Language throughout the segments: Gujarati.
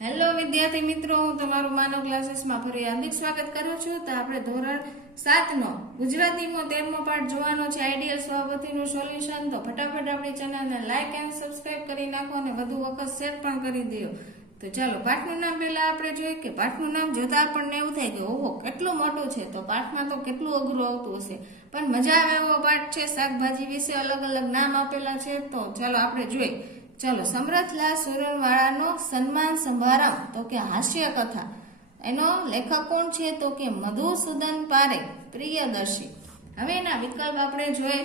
હેલો વિદ્યાર્થી મિત્રો, હું તમારું માનવ ક્લાસીસમાં ફરી હાર્દિક સ્વાગત કરું છું. તો આપણે ધોરણ 7 નો ગુજરાતીનો 13મો પાઠ જોવાનો છે, આઈડિયલ સ્વભાવનું સોલ્યુશન. તો ફટાફટ આપણી ચેનલને લાઈક એન્ડ સબસ્ક્રાઇબ કરી નાખો અને વધુ વખત શેર પણ કરી દો. તો ચાલો પાઠનું નામ પહેલા આપણે જોઈએ કે પાઠનું નામ જોતા આપણને એવું થાય કે ઓહો કેટલું મોટું છે, તો પાઠમાં તો કેટલું અઘરું આવતું હશે, પણ મજા આવે એવો પાઠ છે. શાકભાજી વિશે અલગ અલગ નામ આપેલા છે. તો ચાલો આપણે જોઈએ. ચલો, સમરથલાલ સુરનવાળાનો સન્માન સમારંભ, તો કે હાસ્ય કથા. એનો લેખક કોણ છે? તો કે મધુસૂદન પારેખ, પ્રિયદર્શી. હવે એના વિકલ્પ આપણે જોઈએ.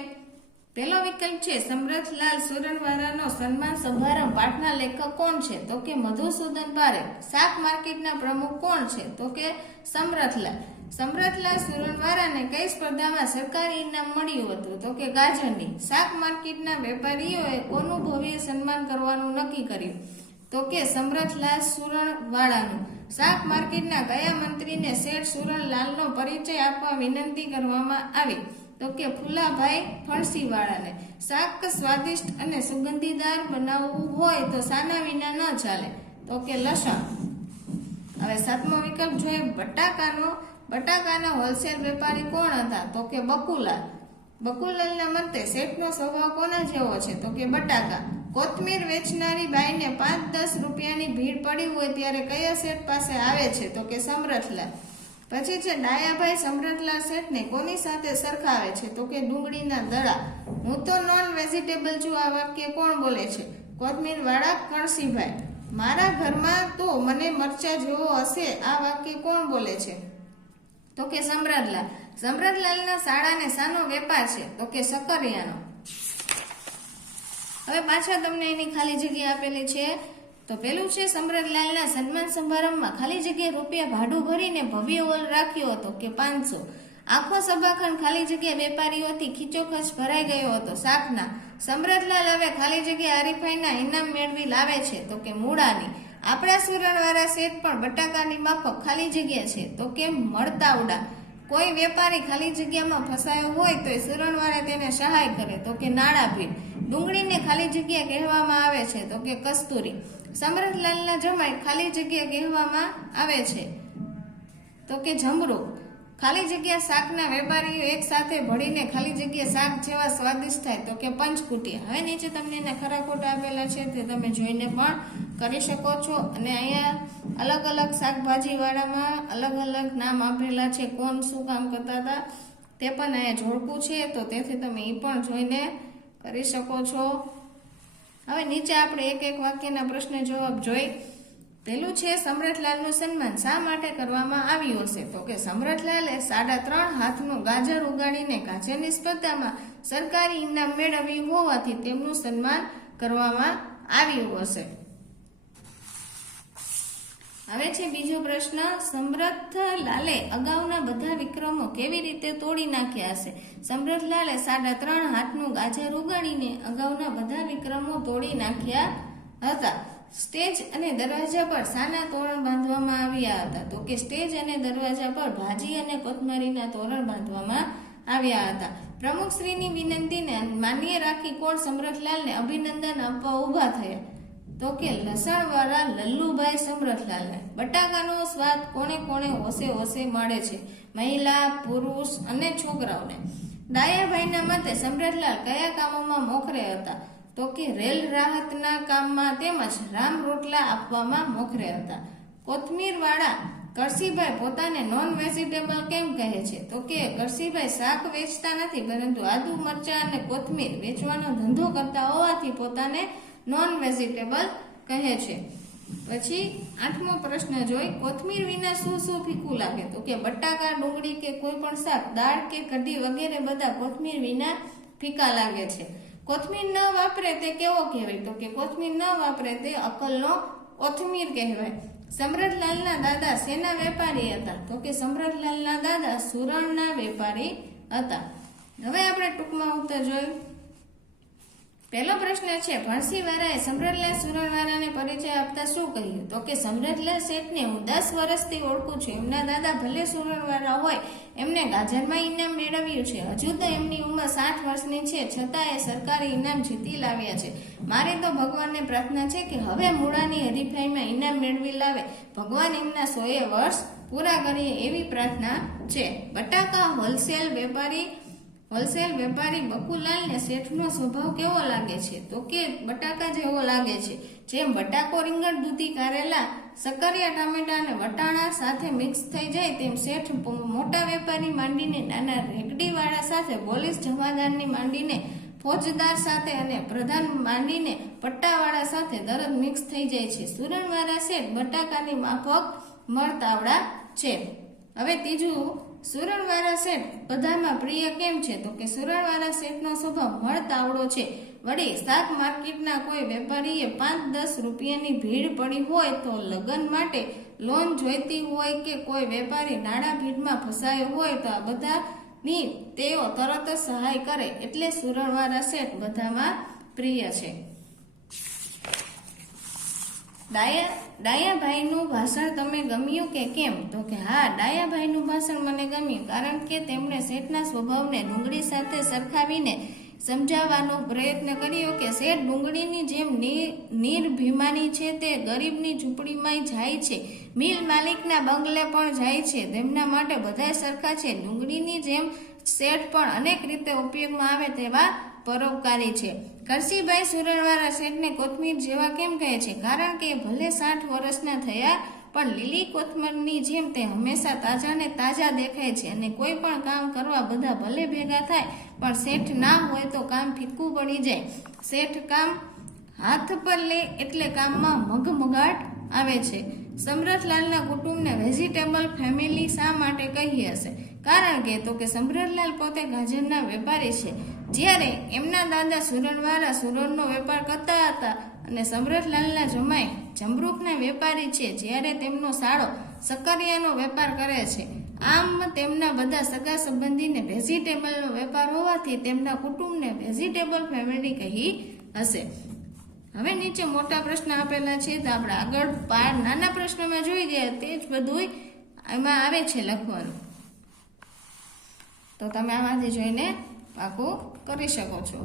પહેલો વિકલ્પ છે સમરથલાલ સુરનવાળાનો સન્માન સમારંભ. પાઠના લેખક કોણ છે? તો કે મધુસૂદન પારેખ. શાક માર્કેટના પ્રમુખ કોણ છે? તો કે સમરથલાલ. સમરથલાલ સુરનવાળાને કઈ સ્પર્ધામાં સરકારી ઇનામ મળ્યું હતું? તો કે ગાજરની. શાક માર્કેટના વેપારીઓએ કોનું ભવ્ય સન્માન કરવાનું નક્કી કર્યું? તો કે સમરથલાલ સુરનવાળાનું. શાક માર્કેટના કયા મંત્રીને શેઠ સુરનલાલનો પરિચય આપવા વિનંતી કરવામાં આવી? તો કે ફુલાભાઈ ફણસીવાળાને. શાક સ્વાદિષ્ટ અને સુગંધીદાર બનાવવું હોય તો શાના વિના ન ચાલે? તો કે લસણ. હવે 7મો વિકલ્પ જોઈએ. બટાકાના હોલસેલ વેપારી કોણ હતા? તો કે બકુલાલ. બકુલાલના મતે શેઠનો સ્વભાવ કોના જેવો છે? તો કે બટાકા. કોથમીર વેચનારી બાઈને 5-10 રૂપિયાની ભીડ પડી હોય ત્યારે કયા શેઠ પાસે આવે છે? તો કે સમરથલાલ. પછી છે ડાયાભાઈ સમરથલાલ શેઠને કોની સાથે સરખાવે છે? તો કે ડુંગળીના દડા. હું તો નોન વેજીટેબલ છું, આ વાક્ય કોણ બોલે છે? કોથમીર વાળા ફણસીભાઈ. મારા ઘરમાં તો મને મરચા જેવો હશે, આ વાક્ય કોણ બોલે છે? તો કે સમરથલાલ. સમરથલાલના શાળાને શાનો વેપાર છે? તો કે સકરિયાનો. હવે પાછા તમને એની ખાલી જગ્યા આપેલી છે. તો પેલું છે સમરથલાલના સન્માન સમારંભમાં ખાલી જગ્યા રૂપિયા ભાડું ભરીને ભવ્ય હોલ રાખ્યો હતો કે 500. આખો સભાખંડ ખાલી જગ્યા વેપારીઓથી ખીચોખચ ભરાઈ ગયો હતો શાકના. સમરથલાલ હવે ખાલી જગ્યા હરીફાઈના ઇનામ મેળવી લાવે છે? તો કે મૂળાની. આપણા સુરનવાળા શેઠ પણ બટાકાની માફક ખાલી જગ્યા છે? તો કે મળતાવડા. કોઈ વેપારી ખાલી જગ્યામાં ફસાયો હોય તો સુરનવાળા તેને સહાય કરે? તો કે નાણાભીડ. ડુંગળીને ખાલી જગ્યા કહેવામાં આવે છે? તો કે કસ્તુરી. સમરથલાલના જમાઈ ખાલી જગ્યા કહેવામાં આવે છે? તો કે જમરૂ. ખાલી જગ્યા શાકના વેપારીઓ એક સાથે ભળીને ખાલી જગ્યા શાક જેવા સ્વાદિષ્ટ થાય? તો કે પંચકુટિયા. હવે નીચે તમને એના ખરા ખોટા આપેલા છે, તે તમે જોઈને પણ કરી શકો છો. અને અહીંયા અલગ અલગ શાકભાજી વાળામાં અલગ અલગ નામ આપેલા છે, કોણ શું કામ કરતા હતા તે પણ અહીંયા જોડકું છે, તો તેથી તમે એ પણ જોઈને કરી શકો છો. હવે નીચે આપણે એક એક વાક્યના પ્રશ્ન જવાબ જોઈ. પેલું છે સમરથલાલનું સન્માન શા માટે કરવામાં આવ્યું હશે? તો કે સમરથલાલે 3.5 હાથનું ગાજર ઉગાડીને ગાજરની સ્પર્ધામાં સરકારી ઇનામ મેળવ્યું હોવાથી તેમનું સન્માન કરવામાં આવ્યું હશે. હવે છે બીજો પ્રશ્ન. સમરથલાલે અગાઉના બધા વિક્રમો કેવી રીતે તોડી નાખ્યા હશે? સમરથલાલે 3.5 હાથનું ગાજર ઉગાડીને અગાઉના બધા વિક્રમો તોડી નાખ્યા હતા. સ્ટેજ અને દરવાજા પર શાના તોરણ બાંધવામાં આવ્યા હતા? તો કે સ્ટેજ અને દરવાજા પર ભાજી અને કોથમરીના તોરણ બાંધવામાં આવ્યા હતા. પ્રમુખશ્રીની વિનંતીને માન્ય રાખી કોણ સમરથલાલને અભિનંદન આપવા ઊભા થયા? તો કે લસણવાળા લલ્લુભાઈ સમરથલાલને. બટાકાનો સ્વાદ કોણે કોણે હોશે હોશે મળે છે? મહિલા, પુરુષ અને છોકરાઓને. ડાયાભાઈના મતે સમરથલાલ કયા કામોમાં મોખરે હતા? તો કે રેલ રાહતના કામમાં તેમજ રામ રોટલા આપવામાં મોખરે હતા. કોથમીર વાળા કરસીભાઈ પોતાને નોન વેજીટેબલ કેમ કહે છે? તો કે કરસીભાઈ શાક વેચતા નથી, પરંતુ આદુ, મરચા અને કોથમીર વેચવાનો ધંધો કરતા હોવાથી પોતાને નોન વેજીટેબલ કહે છે. પછી 8મો પ્રશ્ન જોઈ. કોથમીર વિના શું શું ફીકું લાગે? તો કે બટાકા, ડુંગળી કે કોઈ પણ શાક, દાળ કે કઢી વગેરે બધા કોથમીર વિના ફીકા લાગે છે. કોથમીર ન વાપરે તે કેવો કહેવાય? તો કે કોથમીર ન વાપરે તે અકલનો કોથમીર કહેવાય. સમરથલાલના દાદા શેના વેપારી હતા? તો કે સમરથલાલના દાદા સુરણના વેપારી હતા. હવે આપણે ટૂંકમાં ઉત્તર જોયું. પહેલો પ્રશ્ન છે, ભણસીવાળાએ સમરતલાલ સુરણવાળાને પરિચય આપતા શું કહ્યું? તો કે સમરતલાલ શેઠને હું 10 વર્ષથી ઓળખું છું. એમના દાદા ભલે સુરણવાળા હોય, એમને ગાજરમાં ઇનામ મેળવ્યું છે. હજુ તો એમની ઉંમર 60 વર્ષની છે, છતાં એ સરકારી ઇનામ જીતી લાવ્યા છે. મારી તો ભગવાનને પ્રાર્થના છે કે હવે મૂળાની હરીફાઈમાં ઇનામ મેળવી લાવે. ભગવાન એમના 100 વર્ષ પૂરા કરીએ એવી પ્રાર્થના છે. બટાકા હોલસેલ વેપારી બકુલાલને શેઠનો સ્વભાવ કેવો લાગે છે? તો કે બટાકા જેવો લાગે છે. જેમ બટાકો, રીંગણ, દૂધી, કારેલા, સકરિયા, ટામેટા અને વટાણા સાથે મિક્સ થઈ જાય તેમ શેઠ મોટા વેપારી માંડીને નાના રેગડીવાળા સાથે, પોલીસ જમાદારની માંડીને ફોજદાર સાથે અને પ્રધાન માંડીને પટ્ટાવાળા સાથે તરત મિક્સ થઈ જાય છે. સુરણવાળા શેઠ બટાકાની માફક મળતાવડા છે. હવે ત્રીજું, સુરણવાળા શેઠ બધામાં પ્રિય કેમ છે? તો કે સુરણવાળા શેઠનો સ્વભાવ મળતાવડો છે. વળી શાક માર્કેટના કોઈ વેપારીએ 5-10 રૂપિયાની ભીડ પડી હોય તો લગ્ન માટે લોન જોઈતી હોય કે કોઈ વેપારી નાણાં ભીડમાં ફસાયો હોય તો આ બધાની તેઓ તરત જ સહાય કરે. એટલે સુરણવાળા શેઠ બધામાં પ્રિય છે. ડાયાભાઈનું ભાષણ તમે ગમ્યું કે કેમ? તો કે હા, ડાયાભાઈનું ભાષણ મને ગમ્યું, કારણ કે તેમણે શેઠના સ્વભાવને ડુંગળી સાથે સરખાવીને સમજાવવાનો પ્રયત્ન કર્યો કે શેઠ ડુંગળીની જેમ નિર્ભિમાની છે, તે ગરીબની ઝૂંપડીમાં જાય છે, મિલ માલિકના બંગલે પણ જાય છે, તેમના માટે બધાય સરખા છે. ડુંગળીની જેમ શેઠ પણ અનેક રીતે ઉપયોગમાં આવે તેવા પરોપકારી છે. કરશીભાઈ સુરણવાળા શેઠને કોથમીર જેવા કેમ કહે છે? કારણ કે ભલે 60 વર્ષના થયા પણ લીલી કોથમીરની જેમ તે હંમેશા તાજા ને તાજા દેખાય છે અને કોઈ પણ કામ કરવા બધા ભલે ભેગા થાય પણ શેઠ ના હોય તો કામ ફીકું પડી જાય. શેઠ કામ હાથ પર લે એટલે કામમાં મગમગાટ આવે છે. સમરતલાલના કુટુંબને વેજીટેબલ ફેમિલી શા માટે કહી હશે? કારણ કે તો કે સમરતલાલ પોતે ગાજરના વેપારી છે, જ્યારે એમના દાદા સુરણવાળા સુરણનો વેપાર કરતા હતા અને સમરતલાલના જમાઈ જમરૂખના વેપારી છે, જ્યારે તેમનો સાળો સકરિયાનો વેપાર કરે છે. આમ તેમના બધા સગા સંબંધીને વેજીટેબલનો વેપાર હોવાથી તેમના કુટુંબને વેજીટેબલ ફેમિલી કહી હશે. હવે નીચે મોટા પ્રશ્ન આપેલા છે તો આપણે આગળ નાના પ્રશ્નમાં જોઈ ગયા તે જ બધું એમાં આવે છે લખવાનું, તો તમે આમાંથી જોઈને પાકું કરી શકો છો.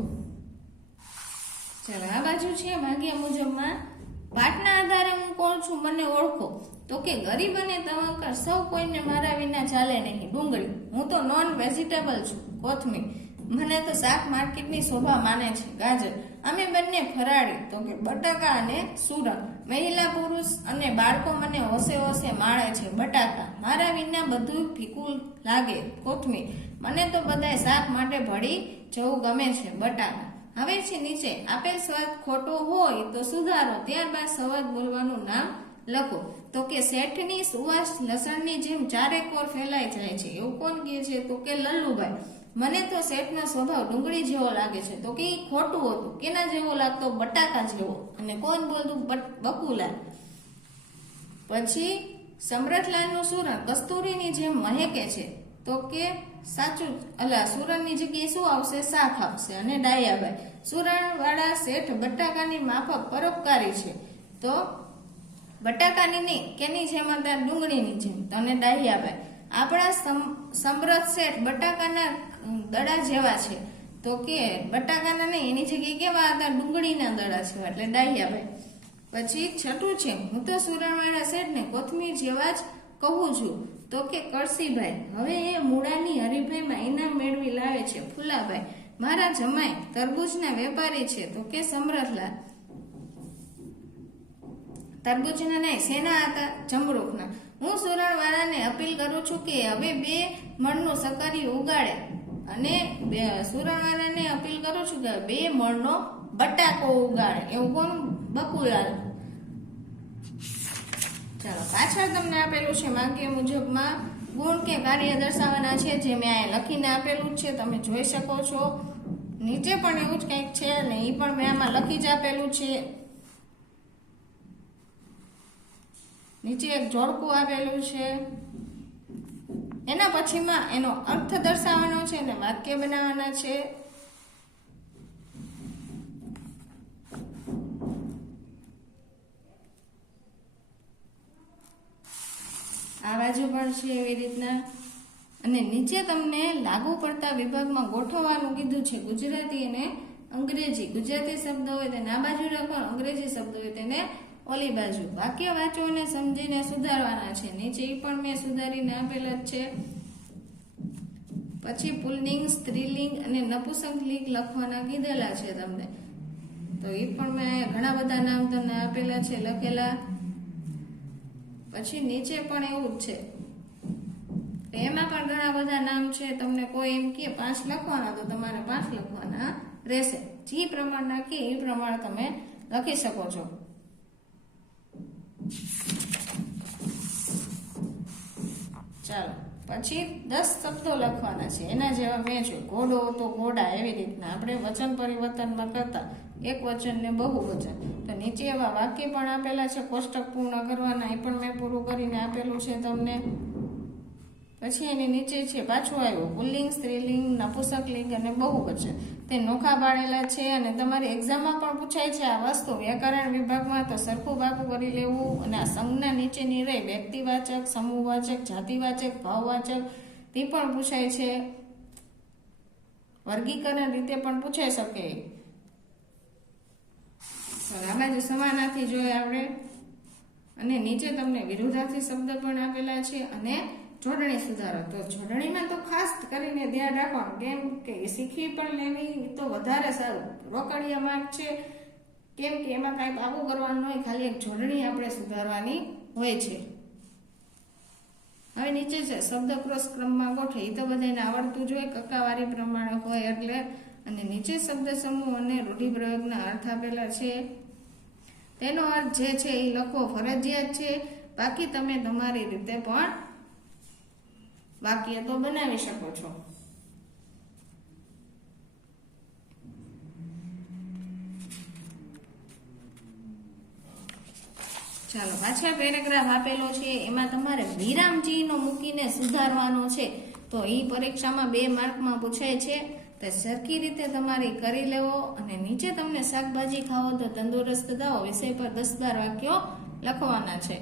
ચલો, આ બાજુ છે ભાગ્ય મુજબમાં પાઠના આધારે હું કોણ છું મને ઓળખો. તો કે ગરીબ અને તવંકર સૌ કોઈને મારા વિના ચાલે નહીં. ડુંગળી, હું તો નોન વેજીટેબલ છું. કોથમીર, મને તો શાક માર્કેટની શોભા માને છે. ગાજર, અમે બંને ફરાળી. તો કે બટાકા અને સુરણ, મહિલા પુરુષ અને બાળકો મને હોશે હોશે માણે છે. બટાકા, મારા વિના બધું ફીકું લાગે. કોથમીર, મને તો બધાય શાક માટે ભળી જવું ગમે છે. બટાકા. હવે છે નીચે આપેલ સ્વાદ ખોટો હોય તો સુધારો, ત્યારબાદ સવાદ બોલવાનું નામ લખો. તો કે શેઠની સુવાસ લસણની જેમ ચારેકોર ફેલાઈ જાય છે, એવું કોણ કહે છે? તો કે લલ્લુભાઈ. મને તો શેઠનો સ્વભાવ ડુંગળી જેવો લાગે છે. તો કે ખોટું હતું. કેના જેવો લાગતો? બટાકા જેવો. અને કોણ બોલતું? બકુલાલ. પછી સમરતલાલનું સુરણ કસ્તુરીની જેમ મહેકે છે. તો કે સાચું, સુરણની જગ્યાએ શું આવશે? શાક આવશે. અને ડાયાભાઈ, સુરણવાળા શેઠ બટાકાની માફક પરોપકારી છે. તો બટાકાની નહીં, કેની જેમ હતા? ડુંગળીની જેમ. અને ડાયાભાઈ, આપણા સમરત શેઠ બટાકાના દડા જેવા છે. તો કે બટાકાના નહીં, એની જગ્યાએ કેવા હતા? ડુંગળીના દડા છે, એટલે ડાયાભાઈ. પછી છઠ્ઠું છે, હું તો સુરણવાળા શેઠને કોથમીર જેવા જ કહું છું. તો કે કરશીભાઈ, હવે એ મૂળાની હરીફાઈમાં ઇનામ મેળવી લાવે છે. ફુલાભાઈ, મારા જમાઈ તરબૂચના વેપારી છે. તો કે સમરતલાલ, તરબૂચના નહીં, શેના હતા? જમરૂખના. હું સુરણવાળાને અપીલ કરું છું કે હવે 2 મણનું સકરિયું ઉગાડે, અને સુરણવાળાને અપીલ કરું છું કે 2 મણનો બટાકો ઉગાડે. એવું કોણ? બકુલાલ. ચાલો, પાછળ તમને આપેલું છે વાક્ય મુજબમાં ગુણ કે કાર્ય દર્શાવવાના છે, જે મેં આ લખીને આપેલું છે, તમે જોઈ શકો છો. નીચે પણ એવું જ કંઈક છે અને એ પણ મેં આમાં લખી જ આપેલું છે. નીચે એક જોડકું આપેલું છે, એના પછીમાં એનો અર્થ દર્શાવવાનો છે અને વાક્ય બનાવવાના છે. બાજુ પણ છે એવી રીતના. અને નીચે તમને લાગુ પડતા વિભાગમાં ગોઠવવાનું કીધું છે ગુજરાતી અને અંગ્રેજી. ગુજરાતી શબ્દ હોય તેને આ બાજુ રાખવાનું, અંગ્રેજી શબ્દ હોય તેને ઓલી બાજુ. વાક્ય વાંચો અને સમજીને સુધારવાના છે. નીચે એ પણ મેં સુધારીને આપેલા જ છે. પછી પુલ્લિંગ, સ્ત્રીલિંગ અને નપુંસકલિંગ લખવાના કીધેલા છે તમને. તો એ પણ મેં ઘણા બધા નામ તમને આપેલા છે લખેલા. પછી નીચે પણ એવું જ છે, એમાં પણ ઘણા બધા નામ છે. તમને કોઈ એમ કે 5 લખવાના તો તમારે 5 લખવાના રહેશે. જે પ્રમાણ નાખી એ પ્રમાણે તમે લખી શકો છો. ચાલો પછી 10 શબ્દો લખવાના છે. એના જેવા મેં છે ઘોડો તો ઘોડા, એવી રીતના આપણે વચન પરિવર્તનમાં કરતા એક વચન ને બહુવચન. તો નીચે એવા વાક્ય પણ આપેલા છે, કોષ્ટક પૂર્ણ કરવાના, એ પણ મેં પૂરું કરીને આપેલું છે તમને. પછી એની નીચે છે પાછું આવ્યું પુલ્લિંગ, સ્ત્રીલિંગ, નપુંસકલિંગ અને બહુવચન. તે નોખા પાડેલા છે અને તમારી એક્ઝામમાં પણ પૂછાય છે આ વસ્તુ વ્યાકરણ વિભાગમાં. તો સરખું પાકું કરી લેવું. અને આ સંજ્ઞા નીચેની રહી વ્યક્તિવાચક, સમૂહવાચક, જાતિવાચક, ભાવવાચક, તે પણ પૂછાય છે. વર્ગીકરણ રીતે પણ પૂછાઈ શકે. આ બાજુ સમાનાર્થી જોઈએ આપણે. અને નીચે તમને વિરુદ્ધાર્થી શબ્દ પણ આપેલા છે અને જોડણી સુધારો. તો જોડણીમાં તો ખાસ કરીને ધ્યાન રાખવાનું, કેમ કે શીખવી પણ લેવી તો વધારે સારું. રોકડિયા માર્ક છે, કેમ કે એમાં કાંઈ પાકું કરવાનું હોય, ખાલી એક જોડણી આપણે સુધારવાની હોય છે. હવે નીચે છે શબ્દકોશ ક્રમમાં ગોઠવે. એ તો બધાને આવડતું જ હોય, કક્કાવારી પ્રમાણે હોય એટલે. અને નીચે શબ્દ સમૂહ અને રૂઢિપ્રયોગના અર્થ આપેલા છે. તેનો અર્થ જે છે એ લખવો ફરજિયાત છે. બાકી તમે તમારી રીતે પણ વાક્ય તો બનાવી શકો છો. ચાલો પાછા પેરેગ્રાફ આપેલો છે, એમાં તમારે વિરામ ચિહ્નો મૂકીને સુધારવાનો છે. તો એ પરીક્ષામાં 2 માર્કમાં પૂછાય છે. તો સરખી રીતે તમારે કરી લેવો. અને નીચે તમને શાકભાજી ખાવો તો તંદુરસ્ત થાઓ વિષય પર 10-12 વાક્યો લખવાના છે.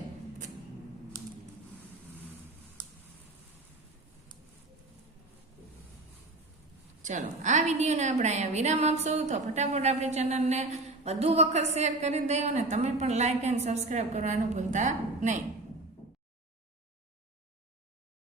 ચાલો આ વિડીયોને આપણે અહીંયા વિરામ આપશું. તો ફટાફટ આપણી ચેનલને વધુ વખત શેર કરી દો અને તમે પણ લાઈક એન્ડ સબસ્ક્રાઈબ કરવાનું ભૂલતા નહીં.